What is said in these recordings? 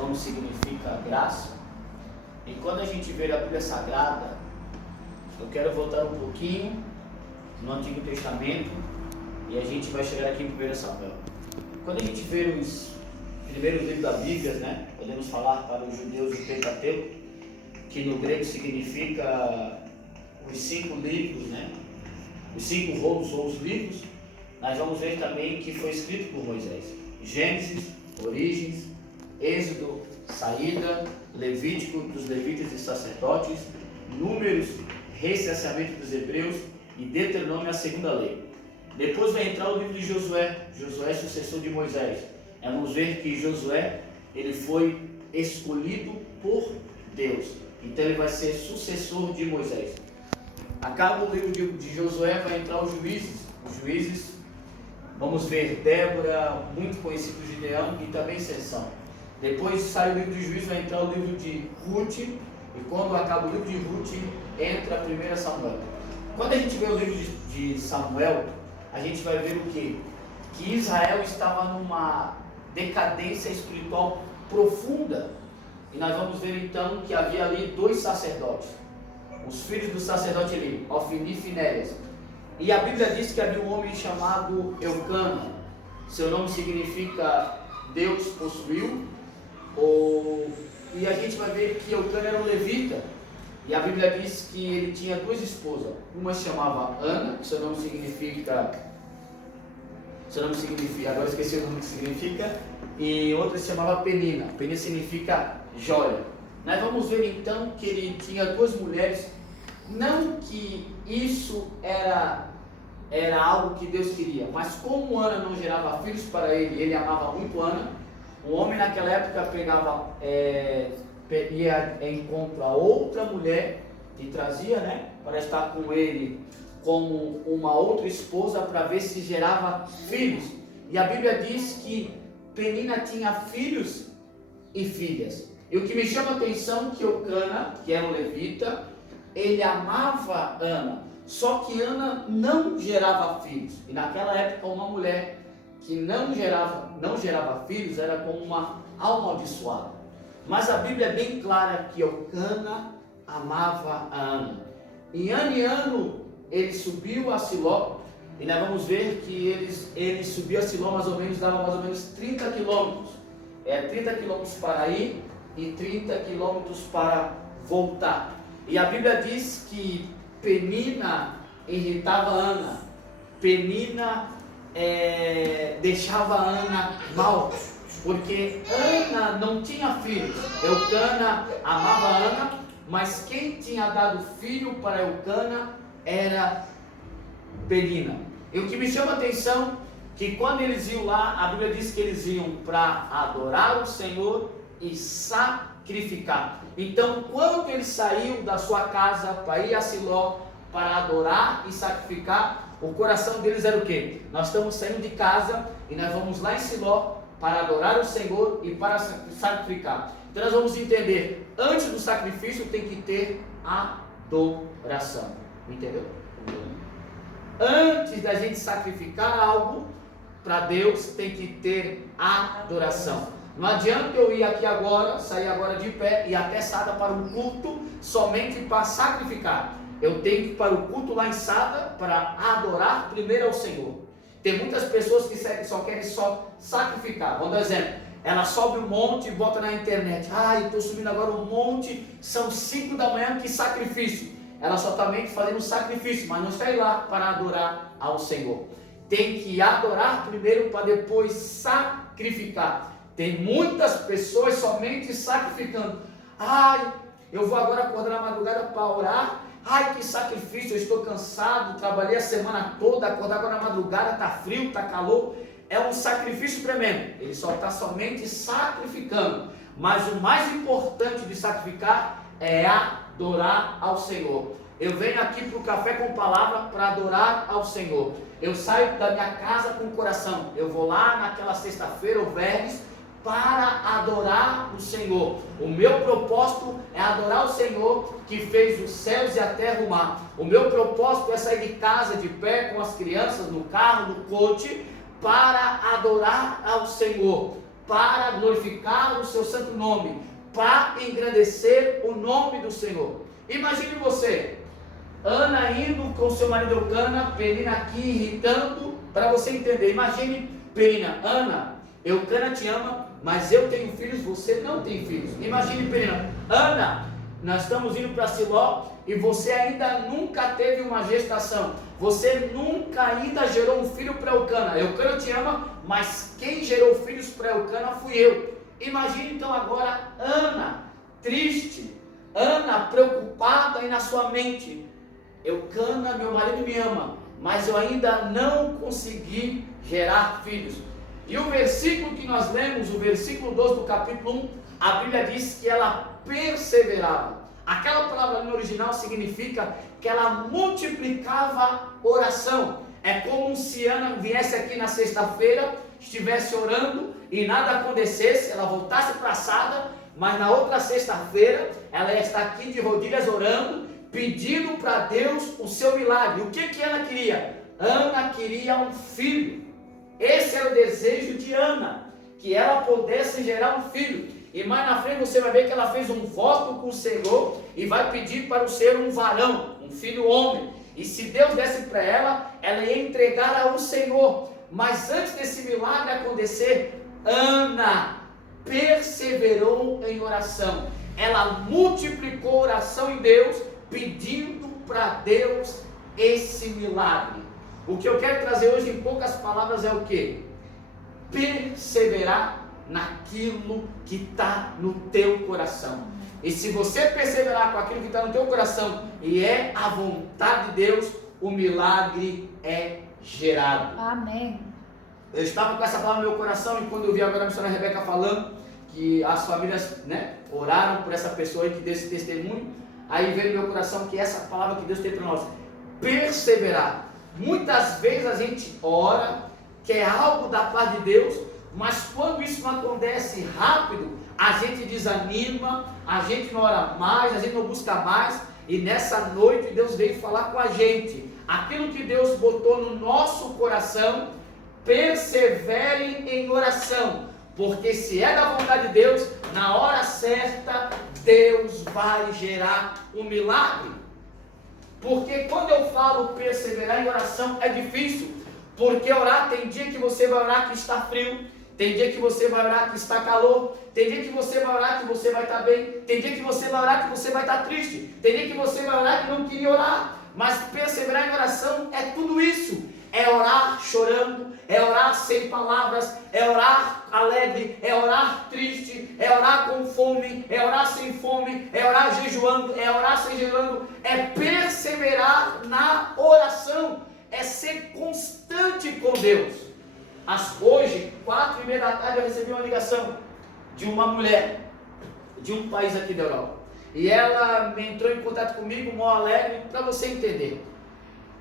nome significa graça. E quando a gente vê a Bíblia Sagrada, eu quero voltar um pouquinho no Antigo Testamento e a gente vai chegar aqui em 1 Samuel. Quando a gente vê os primeiros livros da Bíblia, né, podemos falar para os judeus o Pentateuco, que no grego significa os 5 livros, né, os 5 rolos ou os livros. Nós vamos ver também que foi escrito por Moisés: Gênesis, Origens, Êxodo, Saída, Levítico, dos levitas e sacerdotes, Números, recenseamento dos hebreus e Deuteronômio, a segunda lei. Depois vai entrar o livro de Josué. Josué é sucessor de Moisés. Vamos ver que Josué, ele foi escolhido por Deus, então ele vai ser sucessor de Moisés. Acaba o livro de Josué, vai entrar os juízes. Os juízes, vamos ver Débora, muito conhecido Gideão, e também Sansão. Depois sai o livro de Juízes, vai entrar o livro de Ruth, e quando acaba o livro de Ruth, entra 1 Samuel. Quando a gente vê o livro de Samuel, a gente vai ver o quê? Que Israel estava numa decadência espiritual profunda. E nós vamos ver então que havia ali 2 sacerdotes, os filhos do sacerdote Eli, Ofni e Finéias. E a Bíblia diz que havia um homem chamado Eucana. Seu nome significa Deus possuiu. E a gente vai ver que Eucana era um levita. E a Bíblia diz que ele tinha 2 esposas. Uma se chamava Ana, que seu nome significa, agora esqueci o nome que significa. E outra se chamava Penina. Penina significa joia. Nós vamos ver então que ele tinha 2 mulheres. Não que isso era algo que Deus queria, mas como Ana não gerava filhos para ele, ele amava muito Ana. O homem naquela época ia em encontro a outra mulher e trazia, né, para estar com ele como uma outra esposa, para ver se gerava filhos. E a Bíblia diz que Penina tinha filhos e filhas. E o que me chama a atenção é que Eucana, que era um levita, ele amava Ana, só que Ana não gerava filhos. E naquela época uma mulher que não gerava filhos era como uma alma amaldiçoada. Mas a Bíblia é bem clara que Eucana amava a Ana. Em ano ele subiu a Siló, e nós vamos ver que ele subiu a Siló dava mais ou menos 30 quilômetros. 30 quilômetros para ir e 30 quilômetros para voltar. E a Bíblia diz que Penina irritava Ana. Penina deixava Ana mal, porque Ana não tinha filhos. Eucana amava Ana, mas quem tinha dado filho para Eucana era Penina. E o que me chama a atenção que quando eles iam lá, a Bíblia diz que eles iam para adorar o Senhor e sacrificar. Então, quando ele saiu da sua casa para ir a Siló para adorar e sacrificar, o coração deles era o quê? Nós estamos saindo de casa e nós vamos lá em Siló para adorar o Senhor e para sacrificar. Então nós vamos entender, antes do sacrifício tem que ter adoração. Entendeu? Antes da gente sacrificar algo para Deus, tem que ter adoração. Não adianta eu ir aqui agora, sair agora de pé e até Sada para um culto somente para sacrificar. Eu tenho que ir para o culto lá em Sada para adorar primeiro ao Senhor. Tem muitas pessoas que só querem sacrificar. Vamos dar um exemplo. Ela sobe um monte e bota na internet. Estou subindo agora um monte, são 5 da manhã, que sacrifício. Ela só está meio que fazendo sacrifício, mas não está lá para adorar ao Senhor. Tem que adorar primeiro para depois sacrificar. Tem muitas pessoas somente sacrificando. Eu vou agora acordar na madrugada para orar. Que sacrifício, eu estou cansado, trabalhei a semana toda, acordar agora na madrugada, está frio, está calor. É um sacrifício tremendo. Ele só está somente sacrificando. Mas o mais importante de sacrificar é adorar ao Senhor. Eu venho aqui para o Café com Palavra para adorar ao Senhor. Eu saio da minha casa com o coração. Eu vou lá naquela sexta-feira, o Verdes, para adorar o Senhor. O meu propósito é adorar o Senhor que fez os céus e a terra e o mar. O meu propósito é sair de casa de pé com as crianças no carro, no coche, para adorar ao Senhor, para glorificar o seu santo nome, para engrandecer o nome do Senhor. Imagine você, Ana indo com seu marido Eucana, Penina aqui irritando, para você entender. Imagine Penina: Ana, Eucana te ama, mas eu tenho filhos, você não tem filhos. Imagine Penina: Ana, nós estamos indo para Siló e você ainda nunca teve uma gestação, você nunca ainda gerou um filho para Eucana. Eucana te ama, mas quem gerou filhos para Eucana fui eu. Imagine então agora Ana triste, Ana preocupada e na sua mente: Eucana, meu marido me ama, mas eu ainda não consegui gerar filhos. E o versículo que nós lemos, o versículo 12 do capítulo 1, a Bíblia diz que ela perseverava. Aquela palavra ali no original significa que ela multiplicava oração. É como se Ana viesse aqui na sexta-feira, estivesse orando e nada acontecesse, ela voltasse para a sala, mas na outra sexta-feira ela está aqui de rodilhas orando, pedindo para Deus o seu milagre. O que Ana queria? Ana queria um filho. Esse era o desejo de Ana, que ela pudesse gerar um filho. E mais na frente você vai ver que ela fez um voto com o Senhor e vai pedir para o ser um varão, um filho homem. E se Deus desse para ela, ela ia entregar ao Senhor. Mas antes desse milagre acontecer, Ana perseverou em oração. Ela multiplicou oração em Deus, pedindo para Deus esse milagre. O que eu quero trazer hoje em poucas palavras é o que? Perseverar naquilo que está no teu coração. E se você perseverar com aquilo que está no teu coração e é a vontade de Deus, o milagre é gerado. Amém. Eu estava com essa palavra no meu coração e quando eu vi agora a missionária Rebeca falando que as famílias, oraram por essa pessoa e que deu esse testemunho, aí veio no meu coração que essa palavra que Deus tem para nós: perseverar. Muitas vezes a gente ora, quer algo da parte de Deus, mas quando isso não acontece rápido, a gente desanima, a gente não ora mais, a gente não busca mais. E nessa noite Deus veio falar com a gente aquilo que Deus botou no nosso coração. Perseverem em oração, porque se é da vontade de Deus, na hora certa Deus vai gerar um milagre. Porque quando eu falo perseverar em oração é difícil, porque orar, tem dia que você vai orar que está frio, tem dia que você vai orar que está calor, tem dia que você vai orar que você vai estar bem, tem dia que você vai orar que você vai estar triste, tem dia que você vai orar que não queria orar. Mas perseverar em oração é tudo isso. É orar chorando, é orar sem palavras, é orar alegre, é orar triste, é orar com fome, é orar sem fome, é orar jejuando, é orar sem jejuando, é perseverar na oração, é ser constante com Deus. Hoje, 4:30 da tarde, eu recebi uma ligação de uma mulher de um país aqui da Europa, e ela entrou em contato comigo, mó alegre, para você entender.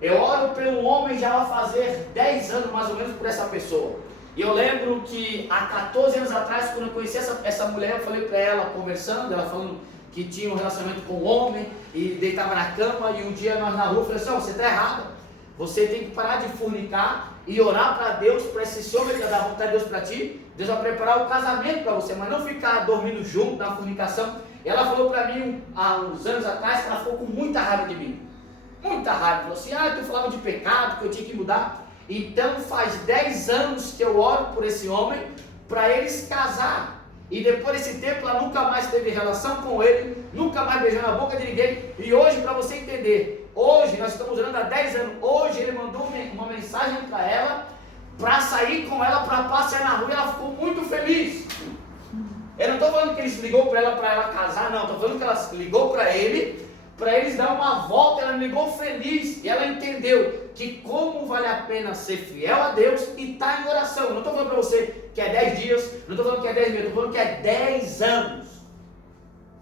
Eu oro pelo homem já vai fazer 10 anos mais ou menos por essa pessoa. E eu lembro que há 14 anos atrás, quando eu conheci essa mulher, eu falei para ela, conversando, ela falando que tinha um relacionamento com o homem e deitava na cama, e um dia nós na rua, eu falei assim: você está errada, você tem que parar de fornicar e orar para Deus, para esse homem que dá vontade de Deus para ti. Deus vai preparar o casamento para você, mas não ficar dormindo junto na fornicação. E ela falou para mim há uns anos atrás que ela ficou com muita raiva de mim. Muita raiva, falou assim: tu falava de pecado, que eu tinha que mudar. Então faz 10 anos que eu oro por esse homem, para eles casar. E depois desse tempo ela nunca mais teve relação com ele, nunca mais beijou na boca de ninguém. E hoje, para você entender, hoje nós estamos orando há 10 anos, hoje ele mandou uma mensagem para ela, para sair com ela, para passear na rua, e ela ficou muito feliz. Eu não estou falando que ele ligou para ela casar, não, estou falando que ela ligou para ele, para eles dar uma volta. Ela me ligou feliz, e ela entendeu que como vale a pena ser fiel a Deus e estar em oração. Eu não estou falando para você que é 10 dias, não estou falando que é 10 meses, estou falando que é 10 anos.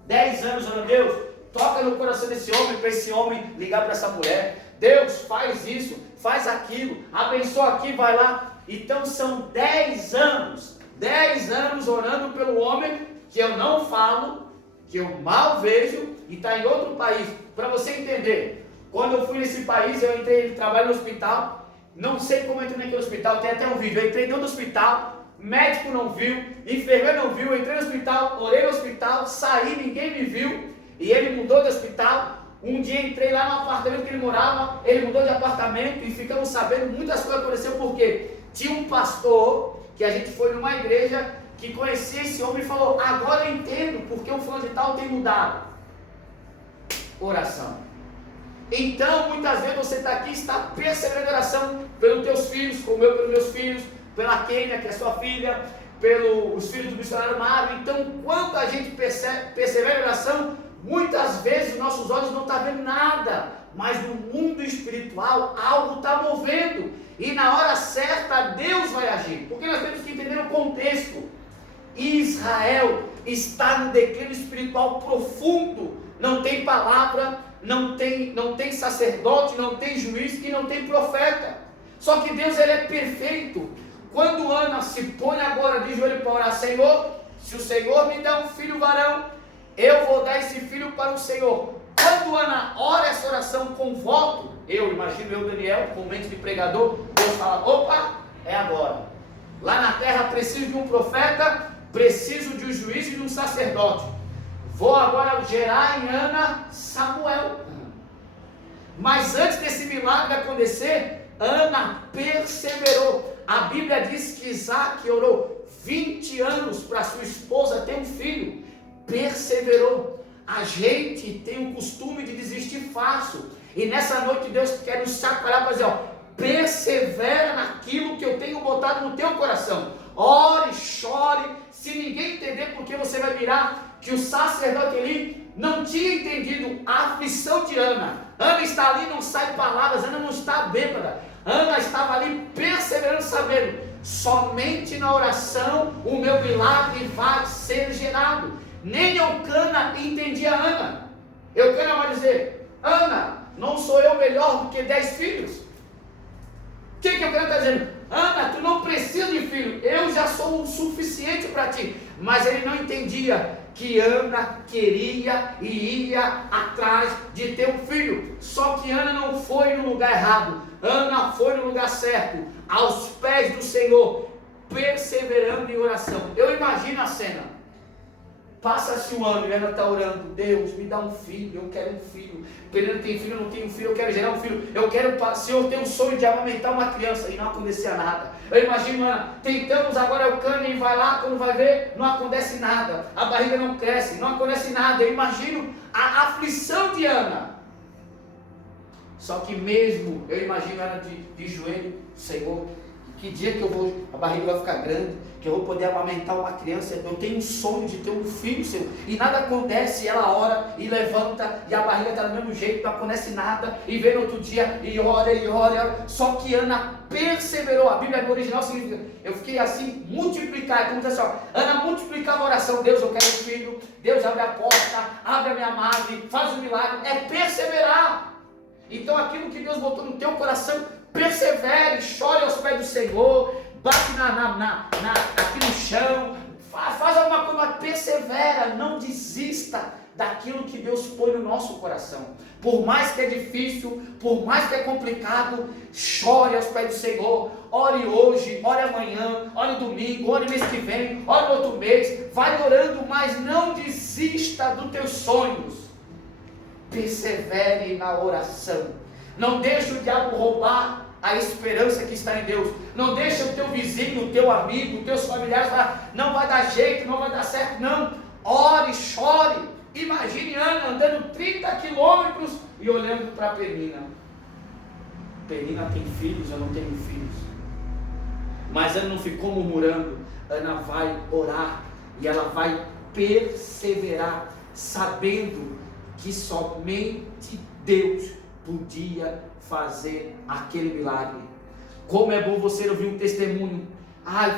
10 anos orando a Deus, toca no coração desse homem, para esse homem ligar para essa mulher. Deus, faz isso, faz aquilo, abençoa aqui, vai lá. Então são 10 anos orando pelo homem que eu não falo, que eu mal vejo e está em outro país. Para você entender, quando eu fui nesse país, eu trabalho no hospital, não sei como eu entrei naquele hospital, tem até um vídeo, eu entrei dentro do hospital, médico não viu, enfermeiro não viu, entrei no hospital, orei no hospital, saí, ninguém me viu, e ele mudou de hospital. Um dia entrei lá no apartamento que ele morava, ele mudou de apartamento e ficamos sabendo muitas coisas aconteceram, porque tinha um pastor que a gente foi numa igreja que conhecia esse homem e falou: agora eu entendo porque o fulano de tal tem mudado. Oração. Então, muitas vezes você está aqui, está perseverando em oração pelos teus filhos, como eu pelos meus filhos, pela Kênia, que é sua filha, pelos filhos do missionário Mário. Então, quando a gente persevera em oração, muitas vezes os nossos olhos não estão vendo nada, mas no mundo espiritual algo está movendo, e na hora certa Deus vai agir, porque nós temos que entender o contexto. Israel está no declínio espiritual profundo, não tem palavra, não tem sacerdote, não tem juiz e não tem profeta. Só que Deus, ele é perfeito. Quando Ana se põe agora de joelho para orar: Senhor, se o Senhor me dá um filho varão, eu vou dar esse filho para o Senhor. Quando Ana ora essa oração com voto, eu imagino Daniel, com mente de pregador, Deus fala: opa, é agora. Lá na terra preciso de um profeta, preciso de um juiz e de um sacerdote. Vou agora gerar em Ana Samuel. Mas antes desse milagre acontecer, Ana perseverou. A Bíblia diz que Isaac orou 20 anos para sua esposa ter um filho. Perseverou. A gente tem o costume de desistir fácil. E nessa noite Deus quer nos chacoalhar para dizer: ó, persevera naquilo que eu tenho botado no teu coração. Ore, chore. Se ninguém entender, porque você vai virar que o sacerdote ali não tinha entendido a aflição de Ana. Ana está ali, não sai palavras, Ana não está bêbada. Ana estava ali perseverando, sabendo: somente na oração o meu milagre vai ser gerado. Nem Eucana entendia Ana. Eucana vai dizer: Ana, não sou eu melhor do que 10 filhos? O que Eucana está dizendo? Ana, tu não precisa de filho, eu já sou o suficiente para ti. Mas ele não entendia que Ana queria e ia atrás de ter um filho. Só que Ana não foi no lugar errado, Ana foi no lugar certo, aos pés do Senhor, perseverando em oração. Eu imagino a cena. Passa-se um ano e Ana está orando: Deus, me dá um filho, eu quero um filho. Pedro tem filho, eu não tenho filho, eu quero gerar um filho. Eu quero, Senhor, ter um sonho de amamentar uma criança. E não acontecia nada. Eu imagino Ana: tentamos agora o cano, e vai lá, quando vai ver, não acontece nada. A barriga não cresce, não acontece nada. Eu imagino a aflição de Ana. Só que mesmo, eu imagino Ana de joelho: Senhor, que dia que a barriga vai ficar grande, que eu vou poder amamentar uma criança? Eu tenho um sonho de ter um filho, Senhor. E nada acontece, e ela ora e levanta, e a barriga está do mesmo jeito, não acontece nada. E vem no outro dia, e ora, e ora, e ora. Só que Ana perseverou. A Bíblia no original significa, eu fiquei assim, multiplicar. Como diz assim, ó, Ana multiplicava a oração: Deus, eu quero um filho. Deus, abre a porta, abre a minha madre, faz um milagre. É perseverar. Então aquilo que Deus botou no teu coração, persevere, chore aos pés do Senhor, bate aqui no chão, faz alguma coisa, mas persevera, não desista daquilo que Deus põe no nosso coração. Por mais que é difícil, por mais que é complicado, chore aos pés do Senhor. Ore hoje, ore amanhã, ore domingo, ore mês que vem, ore no outro mês, vai orando, mas não desista dos teus sonhos. Persevere na oração. Não deixe o diabo roubar a esperança que está em Deus. Não deixe o teu vizinho, o teu amigo, os teus familiares falar: não vai dar jeito, não vai dar certo. Não, ore, chore. Imagine Ana andando 30 quilômetros e olhando para Penina. Penina tem filhos, eu não tenho filhos. Mas Ana não ficou murmurando. Ana vai orar e ela vai perseverar, sabendo que somente Deus podia fazer aquele milagre. Como é bom você ouvir um testemunho: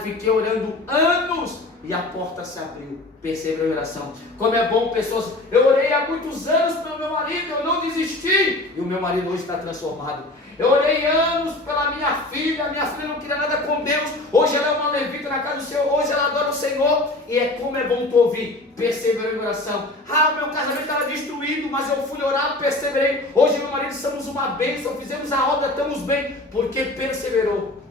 fiquei orando anos e a porta se abriu. Perseverou em oração. Como é bom pessoas: eu orei há muitos anos pelo meu marido, eu não desisti, e o meu marido hoje está transformado. Eu orei anos pela minha filha não queria nada com Deus, hoje ela é uma levita na casa do Senhor, hoje ela adora o Senhor. E como é bom tu ouvir: perseverou em oração. Meu casamento estava destruído, mas eu fui orar, perseverei. Hoje meu marido somos uma bênção, fizemos a obra, estamos bem, porque perseverou.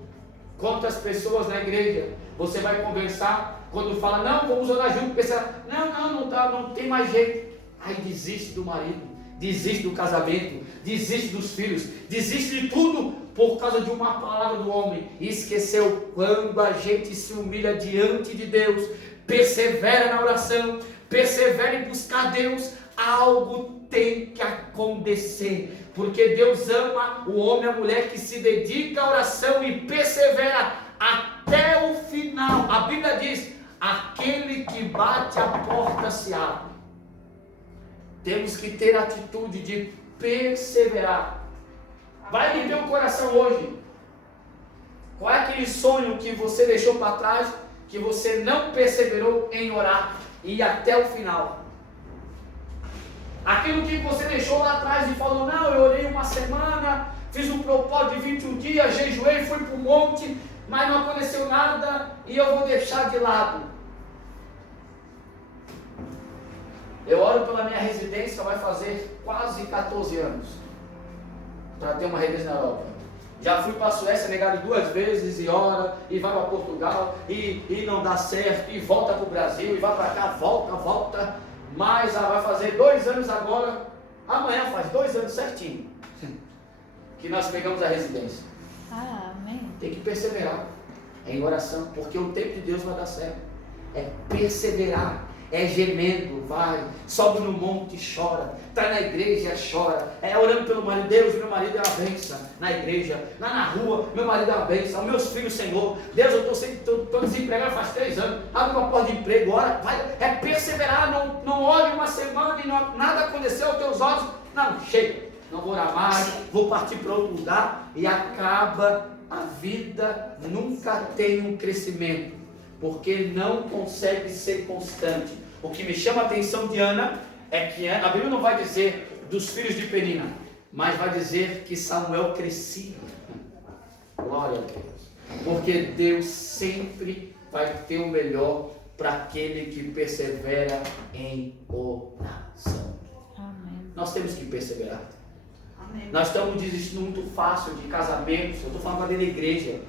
Quantas pessoas na igreja você vai conversar, quando fala, não, vamos orar junto, pensa, não dá, não tem mais jeito. Aí desiste do marido, desiste do casamento, desiste dos filhos, desiste de tudo por causa de uma palavra do homem. E esqueceu, quando a gente se humilha diante de Deus, persevera na oração, persevera em buscar Deus, algo tem que acontecer, porque Deus ama o homem e a mulher que se dedica à oração e persevera até o final. A Bíblia diz, aquele que bate a porta se abre. Temos que ter a atitude de perseverar. Vai me ver o coração hoje. Qual é aquele sonho que você deixou para trás, que você não perseverou em orar e ir até o final? Aquilo que você deixou lá atrás e falou, não, eu orei uma semana, fiz um propósito de 21 dias, jejuei, fui para o monte, mas não aconteceu nada e eu vou deixar de lado. Eu oro pela minha residência, vai fazer quase 14 anos, para ter uma residência na Europa. Já fui para a Suécia negado 2 vezes e ora, e vai para Portugal, e não dá certo, e volta para o Brasil, e vai para cá, volta, mas vai fazer 2 anos agora, amanhã faz 2 anos certinho, que nós pegamos a residência. Amém. Tem que perseverar em oração, porque o tempo de Deus vai dar certo. É perseverar. É gemendo, vai, sobe no monte e chora, está na igreja, chora, é orando pelo marido, Deus, meu marido é uma bênção na igreja, lá na rua, meu marido é uma bênção, meus filhos, Senhor, Deus, eu estou desempregado faz 3 anos, abre uma porta de emprego, ora, vai, é perseverar, não ore uma semana e nada aconteceu aos teus olhos, não, chega, não vou orar mais, vou partir para outro lugar, e acaba a vida, nunca tem um crescimento, porque não consegue ser constante. O que me chama a atenção de Ana é que a Bíblia não vai dizer dos filhos de Penina, mas vai dizer que Samuel crescia. Glória a Deus. Porque Deus sempre vai ter o melhor para aquele que persevera em oração. Amém. Nós temos que perseverar. Amém. Nós estamos desistindo muito fácil de casamentos. Eu estou falando agora da igreja.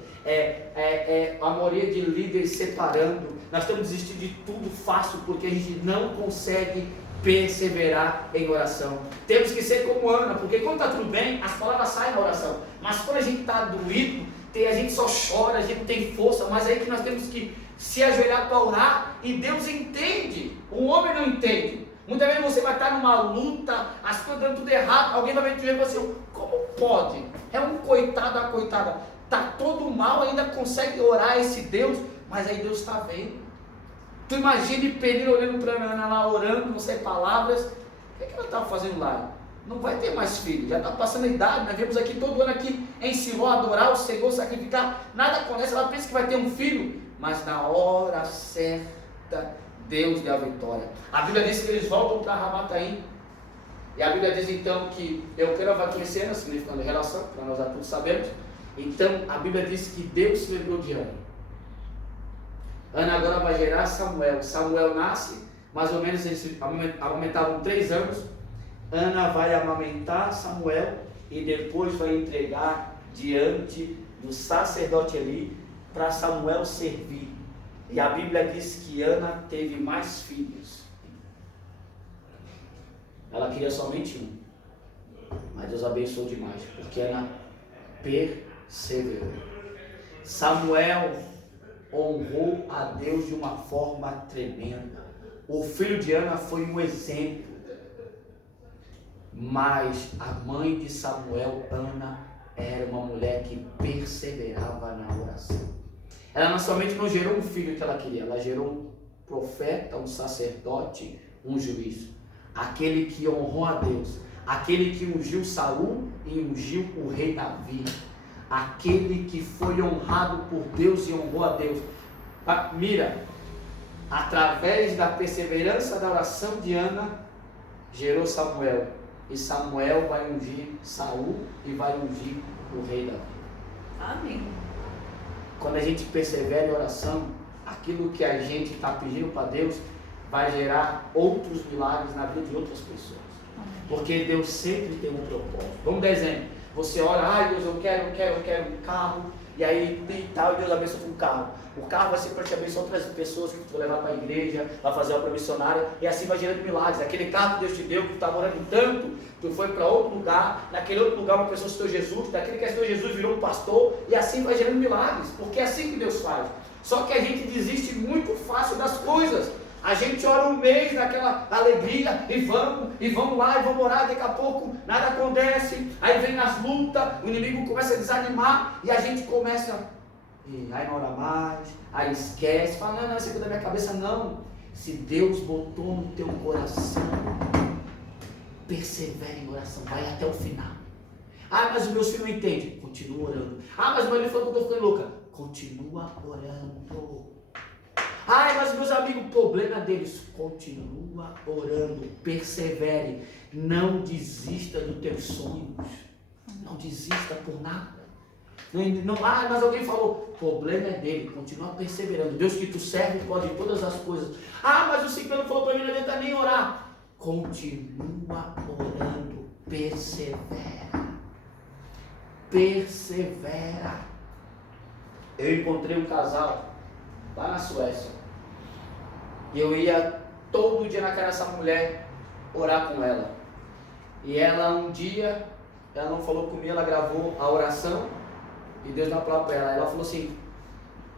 A maioria de líderes separando. Nós estamos desistindo de tudo fácil porque a gente não consegue perseverar em oração. Temos que ser como Ana, porque quando está tudo bem, as palavras saem na oração. Mas quando a gente está doído, a gente só chora, a gente não tem força. Mas aí que nós temos que se ajoelhar para orar e Deus entende. O homem não entende. Muitas vezes você vai estar numa luta, as coisas dando tudo errado, alguém vai vir e você, como pode? É um coitado, a coitada. Está todo mal, ainda consegue orar esse Deus, mas aí Deus está vendo. Tu imagine Penina olhando para Ana lá, orando, não sei palavras. O que ela estava fazendo lá? Não vai ter mais filho, já está passando a idade. Nós vemos aqui todo ano aqui em Siló adorar o Senhor, sacrificar. Nada acontece, ela pensa que vai ter um filho, mas na hora certa Deus deu a vitória. A Bíblia diz que eles voltam para Ramataim. E a Bíblia diz então que Eucana vai crescendo, significando relação, para nós já todos sabemos. Então a Bíblia diz que Deus se lembrou de Ana. Ana agora vai gerar Samuel. Samuel nasce, mais ou menos eles amamentavam 3 anos. Ana vai amamentar Samuel e depois vai entregar diante do sacerdote Eli para Samuel servir. E a Bíblia diz que Ana teve mais filhos. Ela queria somente um, mas Deus abençoou demais, porque Ana perseverou. Samuel honrou a Deus de uma forma tremenda. O filho de Ana foi um exemplo, mas a mãe de Samuel, Ana, era uma mulher que perseverava na oração. Ela não somente não gerou um filho que ela queria, ela gerou um profeta, um sacerdote, um juiz. Aquele que honrou a Deus, aquele que ungiu Saul e ungiu o rei Davi, aquele que foi honrado por Deus e honrou a Deus. Mira, através da perseverança da oração de Ana, gerou Samuel, e Samuel vai ungir Saul e vai ungir o rei Davi. Amém. Quando a gente persevera em oração, aquilo que a gente está pedindo para Deus vai gerar outros milagres na vida de outras pessoas. Porque Deus sempre tem um propósito. Vamos dar exemplo. Você ora, ai Deus, eu quero um carro, e aí e tal, e Deus abençoa com o carro. O carro vai ser para te abençoar outras pessoas que tu vai levar para a igreja, vai fazer a obra missionária, e assim vai gerando milagres. Aquele carro que Deus te deu, que tu estava orando tanto, tu foi para outro lugar, naquele outro lugar uma pessoa citou Jesus, daquele que citou Jesus virou um pastor, e assim vai gerando milagres, porque é assim que Deus faz. Só que a gente desiste muito fácil das coisas. A gente ora um mês naquela alegria e vamos lá e vamos orar, daqui a pouco nada acontece, aí vem as lutas, o inimigo começa a desanimar e a gente começa, aí não ora mais, aí esquece, fala, não, isso aqui da minha cabeça não. Se Deus botou no teu coração, persevere em oração, vai até o final. Ah, mas o meu filho não entende, continua orando. Ah, mas o meu filho falou que eu estou ficando louca, continua orando. Ai, mas meus amigos, o problema deles, continua orando, persevere, não desista dos teus sonhos, não desista por nada. Mas alguém falou, o problema é dele, continua perseverando. Deus que tu serve pode todas as coisas. Ah, mas o ciclano falou para mim, não adianta nem orar. Continua orando, persevera. Persevera. Eu encontrei um casal lá na Suécia. E eu ia todo dia na casa dessa mulher orar com ela. E ela um dia, ela não falou comigo, ela gravou a oração e Deus deu uma palavra para ela. Ela falou assim,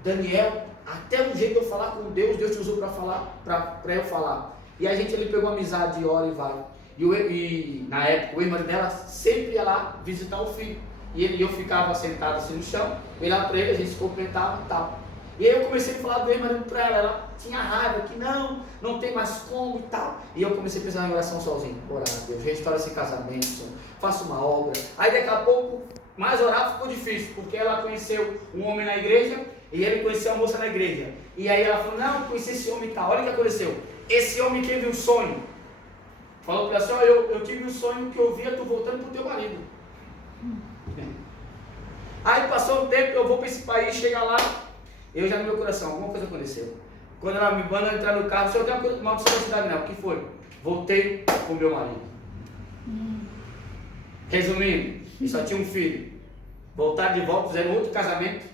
Daniel, até o jeito de eu falar com Deus, Deus te usou para falar, para eu falar. E a gente ali pegou amizade, ora e vai. E na época o irmão dela sempre ia lá visitar o filho. E eu ficava sentado assim no chão, eu ia lá para ele, a gente se cumprimentava e tal. E aí eu comecei a falar do ex-marido para ela, ela tinha raiva, que não tem mais como e tal. E eu comecei a pensar em oração sozinho, orar a Deus, restaura esse casamento, faça uma obra. Aí daqui a pouco, mais orar ficou difícil, porque ela conheceu um homem na igreja, e ele conheceu a moça na igreja. E aí ela falou, não, conheci esse homem e tal, olha o que aconteceu. Esse homem teve um sonho, falou para ela assim, eu tive um sonho que eu via tu voltando para o teu marido. Aí passou um tempo, eu vou para esse país, chega lá, eu já no meu coração, alguma coisa aconteceu. Quando ela me manda entrar no carro, se eu tenho uma coisa maldição da cidade, não, o que foi? Voltei com o meu marido. Resumindo, e só tinha um filho. Voltaram de volta, fizeram outro casamento.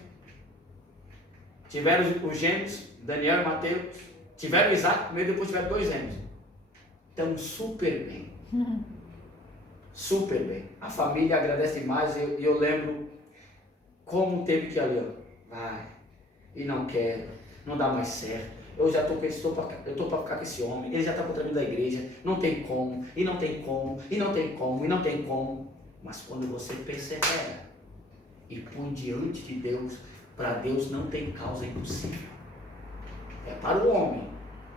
Tiveram os gêmeos, Daniel e Mateus. Tiveram Isaac, primeiro, depois tiveram 2 gêmeos. Então, super bem. Super bem. A família agradece demais e eu lembro como teve que ali, ó. Vai. E não quero, não dá mais certo. Eu já estou para ficar com esse homem, ele já está contra mim da igreja, não tem como, e não tem como, e não tem como, e não tem como. Mas quando você persevera e põe diante de Deus, para Deus não tem causa impossível. É para o homem,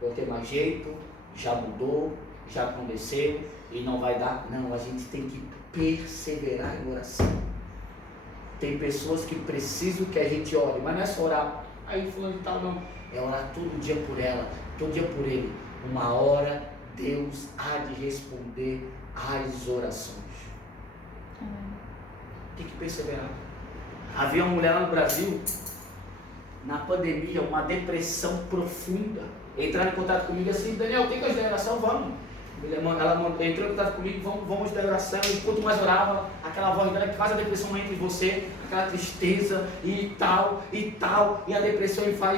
eu ter mais jeito, já mudou, já aconteceu, e não vai dar. Não, a gente tem que perseverar em oração. Tem pessoas que precisam que a gente ore, mas não é só orar, aí fulano e tal, não. É orar todo dia por ela, todo dia por ele. Uma hora Deus há de responder às orações. Tem que perseverar. Havia uma mulher lá no Brasil, na pandemia, uma depressão profunda. Entraram em contato comigo assim, Daniel, tem que ajudar a oração? Vamos. Ela entrou em contato comigo, vamos ajudar a oração. E quanto mais orava, aquela voz dela que faz a depressão entre você, aquela tristeza e tal, e a depressão vai.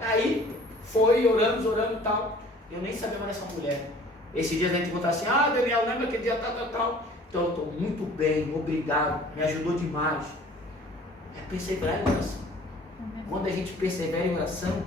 Aí foi orando e tal. Eu nem sabia mais dessa mulher. Esses dias a gente contar assim, Daniel, lembra aquele dia tal. Então eu estou muito bem, obrigado, me ajudou demais. É perseverar em oração. Quando a gente persevera em oração,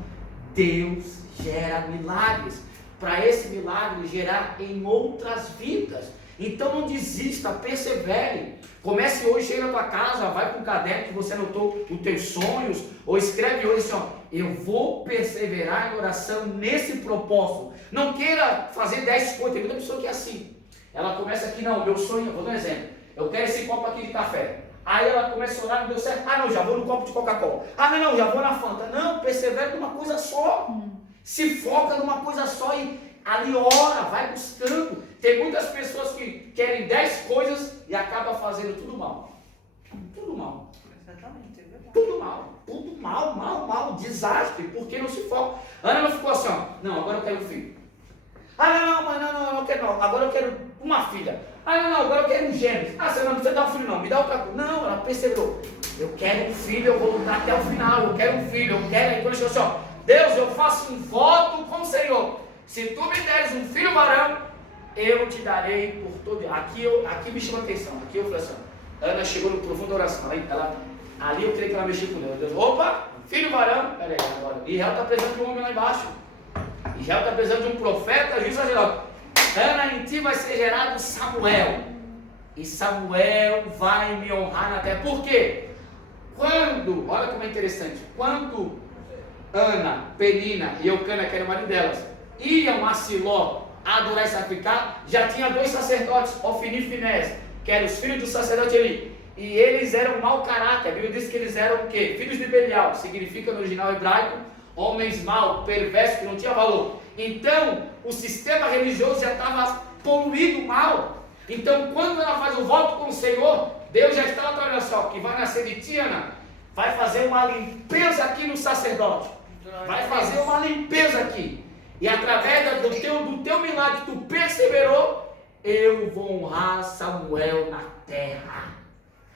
Deus gera milagres. Para esse milagre gerar em outras vidas. Então não desista, persevere. Comece hoje, chega na tua casa, vai para um caderno que você anotou os teus sonhos, ou escreve hoje assim, eu vou perseverar em oração nesse propósito. Não queira fazer 10 coisas, tem muita pessoa que é assim. Ela começa aqui, não, meu sonho, vou dar um exemplo. Eu quero esse copo aqui de café. Aí ela começa a orar, não deu certo. Não, já vou no copo de Coca-Cola. Não, já vou na Fanta. Não, persevera numa coisa só. Se foca numa coisa só e ali ora, vai buscando. Tem muitas pessoas que querem 10 coisas e acabam fazendo tudo mal. Tudo mal. Exatamente, é verdade. Tudo mal, desastre, porque não se foca. Ana não ficou assim, não, agora eu quero um filho. Ah, não, mãe, não quero não. Agora eu quero uma filha. Ah, não, agora eu quero um gêmeos. Ah, você não precisa dar um filho não, me dá outra coisa. Não, ela perseverou. Eu quero um filho, eu vou lutar até o final. Eu quero um filho, eu quero. Aí quando chegou assim, ó, Deus, eu faço um voto com o Senhor. Se tu me deres um filho varão, eu te darei por todo. Aqui me chama a atenção. Aqui eu falei assim, ó, Ana chegou no profundo oração. Ali eu creio que ela mexeu com Deus. Deus, opa, filho varão. Peraí, agora. Israel está precisando de um homem lá embaixo. Israel está precisando de um profeta, juiz sacerdote. Ana, em ti vai ser gerado Samuel. E Samuel vai me honrar na terra. Por quê? Olha como é interessante. Quando Ana, Penina e Eucana, que era o marido delas, iam a Siló adorar e sacrificar, já tinha 2 sacerdotes, Ofni e Finés, que eram os filhos do sacerdote Eli. E eles eram mau caráter. A Bíblia diz que eles eram o quê? Filhos de Belial, significa no original hebraico, homens maus, perversos, que não tinham valor. Então, o sistema religioso já estava poluído mal. Então, quando ela faz o voto com o Senhor, Deus já estava falando, olha só, que vai nascer de ti, Ana, vai fazer uma limpeza aqui no sacerdote. Vai fazer uma limpeza aqui. E através do teu milagre, tu perseverou, eu vou honrar Samuel na terra.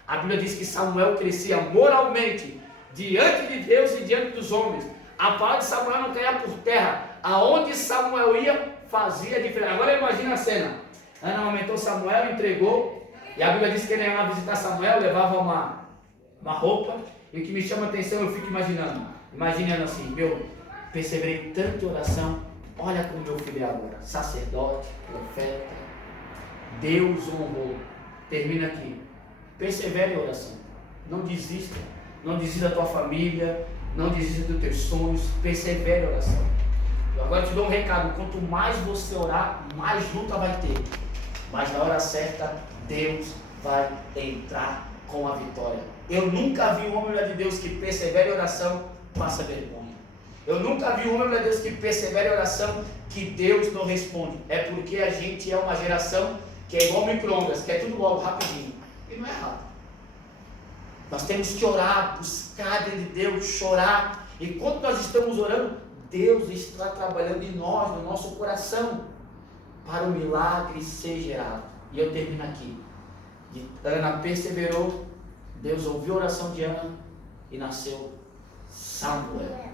A Bíblia diz que Samuel crescia moralmente diante de Deus e diante dos homens. A palavra de Samuel não caía por terra. Aonde Samuel ia, fazia diferença. Agora imagina a cena. Ana amamentou Samuel, entregou. E a Bíblia diz que ele ia lá visitar Samuel, levava uma roupa. E o que me chama a atenção, eu fico imaginando assim, meu, perseverei tanto em oração. Olha como meu filho é agora. Sacerdote, profeta. Deus honrou. Termina aqui. Persevere em oração. Não desista. Não desista da tua família. Não desista dos teus sonhos. Persevere em oração. Eu agora te dou um recado. Quanto mais você orar, mais luta vai ter. Mas na hora certa, Deus vai entrar com a vitória. Eu nunca vi um homem de Deus que persevere em oração, passa vergonha. Eu nunca vi um homem de Deus que persevere em oração, que Deus não responde. É porque a gente é uma geração que é igual micro-ondas, que é tudo logo, rapidinho. E não é rápido. Nós temos que orar, buscar dentro de Deus, chorar. E quando nós estamos orando, Deus está trabalhando em nós, no nosso coração, para o milagre ser gerado. E eu termino aqui. Ana perseverou, Deus ouviu a oração de Ana e nasceu Samuel.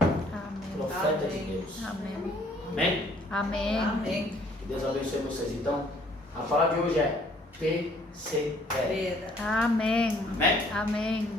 Amém. Profeta de Deus. Amém. Amém? Amém. Amém. Que Deus abençoe vocês. Então, a palavra de hoje é persevere. Amém. Amém? Amém.